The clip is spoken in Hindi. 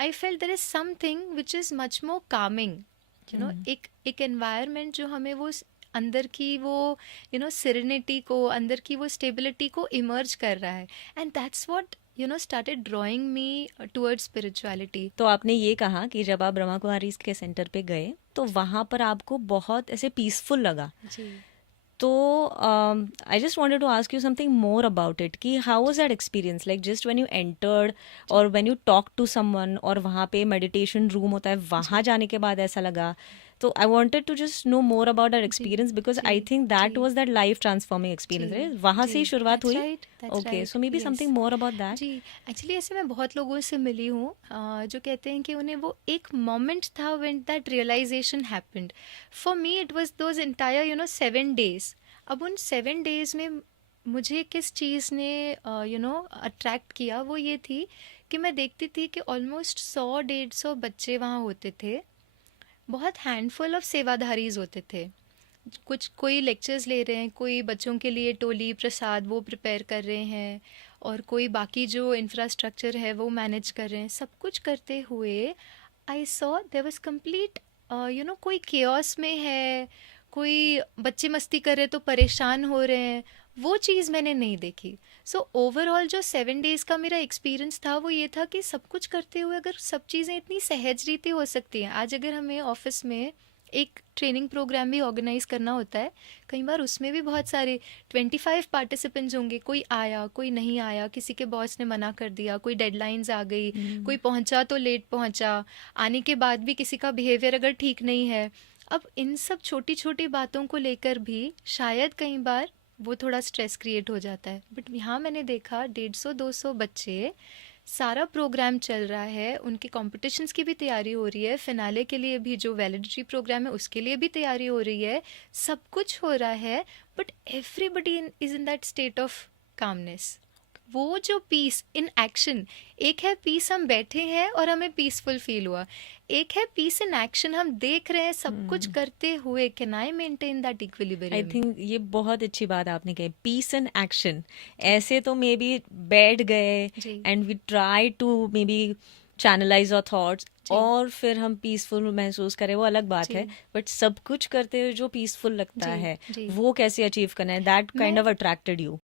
I felt there is something which is much more coming, you know, एक एनवायरनमेंट जो हमें वो अंदर की वो सिरेनिटी को, अंदर की वो स्टेबिलिटी को इमर्ज कर रहा है, and that's what started drawing me towards spirituality. तो आपने ये कहा कि जब आप ब्रह्मा कुमारी के सेंटर पे गए तो वहाँ पर आपको बहुत ऐसे पीसफुल लगा। जी तो I just wanted to ask you something more about it कि how was that experience, like just when you entered जी और when you talk to someone, और वहाँ पे मेडिटेशन रूम होता है, वहाँ जी जाने के बाद ऐसा लगा। तो I wanted to just know more about that जी एक्सपीरियंस बिकॉज जी आई थिंक दैट जी वाज दैट लाइफ ट्रांसफॉर्मिंग जी एक्सपीरियंस, राइट? वहाँ जी से ही शुरुआत दैट्स हुई। Right, that's okay, right, so maybe yes. Something more about that. जी, एक्चुअली ऐसे मैं बहुत लोगों से मिली हूँ जो कहते हैं कि उन्हें वो एक मोमेंट था when that realisation happened. For me it was those entire 7 days। अब उन 7 days में मुझे किस चीज़ ने अट्रैक्ट किया, वो ये थी कि मैं देखती थी कि ऑलमोस्ट 100-150 बच्चे वहाँ होते थे। बहुत हैंडफुल ऑफ सेवाधारीज होते थे। कुछ कोई लेक्चर्स ले रहे हैं, कोई बच्चों के लिए टोली प्रसाद वो प्रिपेयर कर रहे हैं, और कोई बाकी जो इंफ्रास्ट्रक्चर है वो मैनेज कर रहे हैं। सब कुछ करते हुए I saw there was complete कोई केओस में है, कोई बच्चे मस्ती कर रहे तो परेशान हो रहे हैं, वो चीज़ मैंने नहीं देखी। सो ओवरऑल जो 7 days का मेरा एक्सपीरियंस था वो ये था कि सब कुछ करते हुए अगर सब चीज़ें इतनी सहज रीति हो सकती हैं। आज अगर हमें ऑफिस में एक ट्रेनिंग प्रोग्राम भी ऑर्गेनाइज करना होता है, कई बार उसमें भी बहुत सारे 25 पार्टिसिपेंट्स होंगे, कोई आया कोई नहीं आया, किसी के बॉस ने मना कर दिया, कोई डेडलाइंस आ गई, कोई पहुंचा तो लेट पहुंचा, आने के बाद भी किसी का बिहेवियर अगर ठीक नहीं है। अब इन सब छोटी छोटी बातों को लेकर भी शायद कई बार वो थोड़ा स्ट्रेस क्रिएट हो जाता है, बट यहाँ मैंने देखा 150-200 बच्चे, सारा प्रोग्राम चल रहा है, उनके कॉम्पिटिशन्स की भी तैयारी हो रही है, फिनाले के लिए भी जो वैलिडिटी प्रोग्राम है उसके लिए भी तैयारी हो रही है, सब कुछ हो रहा है, but everybody is in that state of calmness. वो जो पीस इन एक्शन, एक है पीस हम बैठे हैं और हमें पीसफुल फील हुआ, एक है पीस इन एक्शन हम देख रहे हैं सब कुछ करते हुए। Can I maintain that I equilibrium? Think ये बहुत अच्छी बात आपने कही, पीस एंड एक्शन। ऐसे तो मे बी बैठ गए जी and we try to may be channelize our thoughts, जी और फिर हम पीसफुल महसूस करें, वो अलग बात जी है। बट सब कुछ करते हुए जो पीसफुल लगता जी है, जी वो कैसे अचीव करना है, दैट काइंड मैं ऑफ अट्रैक्टेड यू।